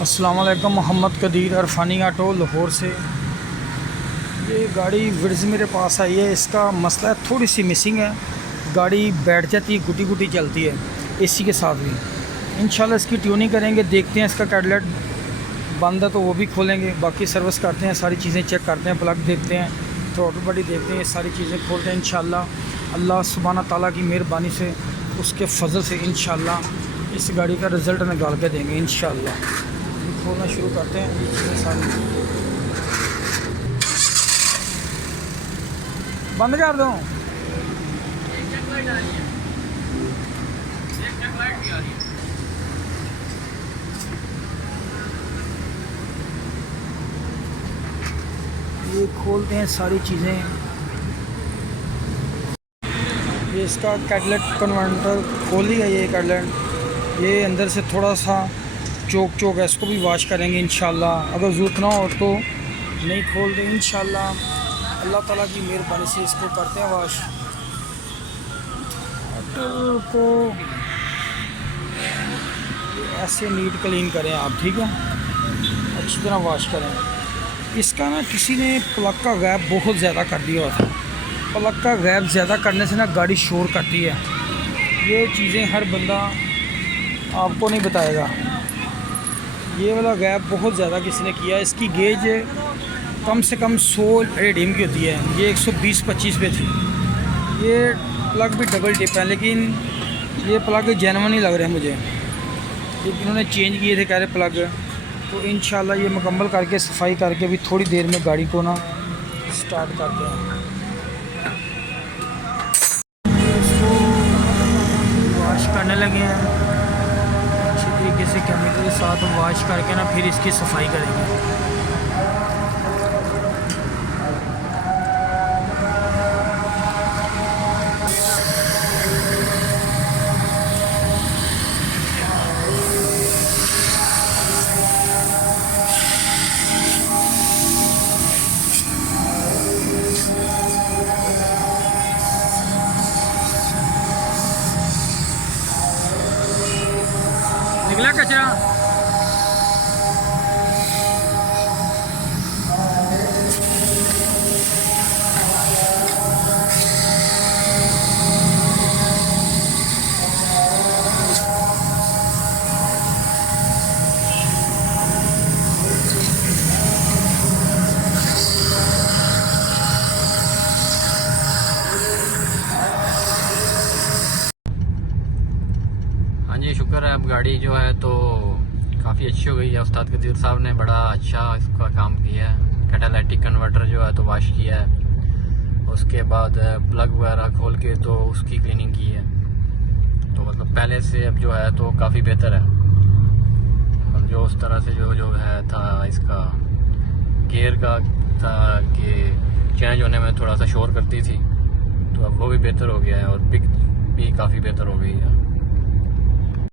अस्सलाम वालेकुम। मोहम्मद कदीर अरफानी ऑटो लाहौर से। ये गाड़ी विड्स मेरे पास आई है। इसका मसला है थोड़ी सी मिसिंग है, गाड़ी बैठ जाती है, गुटी गुटी चलती है एसी के साथ भी। इंशाल्लाह इसकी ट्यूनिंग करेंगे, देखते हैं। इसका कैडलेट बंद है तो वो भी खोलेंगे, बाकी सर्विस करते हैं, सारी चीज़ें चेक करते हैं, प्लग देखते हैं, थ्रोटल बॉडी देखते हैं, सारी चीज़ें खोलते हैं। इंशाल्लाह अल्लाह सुब्हाना ताला की मेहरबानी से, उसके फजल से इंशाल्लाह इस गाड़ी का रिज़ल्ट निकाल के देंगे इंशाल्लाह। खोलना शुरू करते हैं ये चीज़ें सारी। बंद कर दो। ये खोलते हैं सारी चीज़ें। ये इसका कैडलेट कन्वर्टर खोल लिया। ये कैडलेट ये अंदर से थोड़ा सा चोक है, इसको भी वॉश करेंगे इंशाल्लाह। अगर ज़रूरत ना हो तो नहीं खोल दें इंशाल्लाह। अल्लाह ताला की मेहरबानी से इसको करते हैं वॉश। को ऐसे नीट क्लीन करें आप, ठीक है, अच्छी तरह वॉश करें। इसका ना किसी ने प्लग का गैप बहुत ज़्यादा कर दिया था। प्लग का गैप ज़्यादा करने से ना गाड़ी शोर करती है। ये चीज़ें हर बंदा आपको नहीं बताएगा। ये वाला गैप बहुत ज़्यादा किसी ने किया। इसकी गेज कम से कम 100 रेडियम की होती है, ये 120-25 पे थी। ये प्लग भी डबल टिप है, लेकिन ये प्लग जेन्युइन ही लग रहे हैं मुझे, लेकिन उन्होंने चेंज किए थे कह रहे प्लग। तो इंशाल्लाह ये मुकम्मल करके सफाई करके भी थोड़ी देर में गाड़ी को ना स्टार्ट करते हैं। इसको वॉश करने लगे हैं अच्छी तरीके से, केमिकल के साथ वॉश करके ना फिर इसकी सफाई करेंगे। निकला कचरा। हाँ जी, शुक्र है। अब गाड़ी जो है तो काफ़ी अच्छी हो गई है। उस्ताद कदीर साहब ने बड़ा अच्छा इसका काम किया है। कैटालिटिक कन्वर्टर जो है तो वॉश किया है, उसके बाद प्लग वगैरह खोल के तो उसकी क्लीनिंग की है। तो मतलब पहले से अब जो है तो काफ़ी बेहतर है। मतलब जो उस तरह से जो है था इसका गियर का था कि चेंज होने में थोड़ा सा शोर करती थी, तो अब वो भी बेहतर हो गया है और पिक भी काफ़ी बेहतर हो गई है।